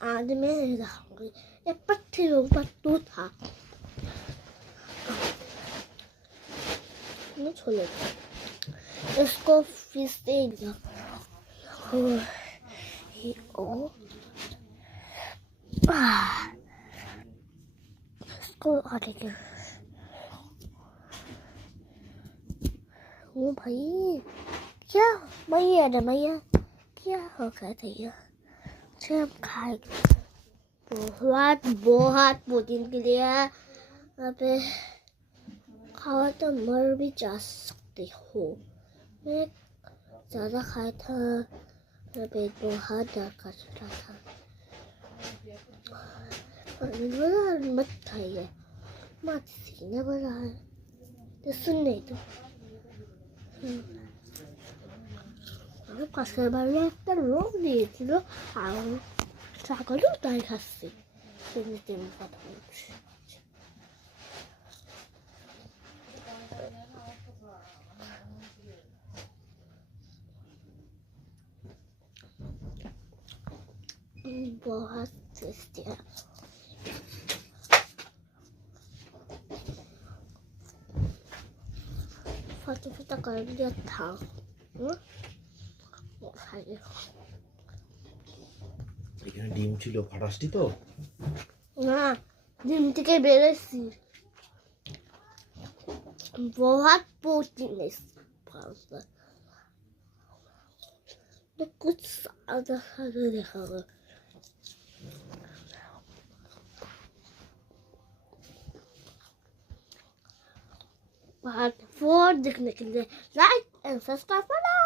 आज मैं नहीं दिखाऊंगी। ये पत्थरों पर तू था। मैं छोले इसको फिर से इसको हटेंगे। ओ भाई क्या भैया ना भैया क्या हो गया भैया? हम खाएंगे बहुत बहुत प्रोटीन के लिए। अबे खाओ तो मर भी जा सकते हो। मैं ज़्यादा खाया था, मेरा पेट बहुत दर्द कर रहा था। मत खाइए, मत सीने बना है तो सुन नहीं तो कसर बारे একটা রোগ দিয়েছিল আর ছাগলও তাই খাচ্ছে। তেমনি কথা বলছি। बहुत टेस्टी है। फटा कर दिया था। এখানে ডিম ছিল, ফাটাসটি তো না ডিম থেকে বেরেছি। बहुत प्रोटीन है इस पाउडर तो कुछ ज्यादा खाना दिखाओगे। पार्ट 4 देखने के लिए लाइक एंड सब्सक्राइब करो।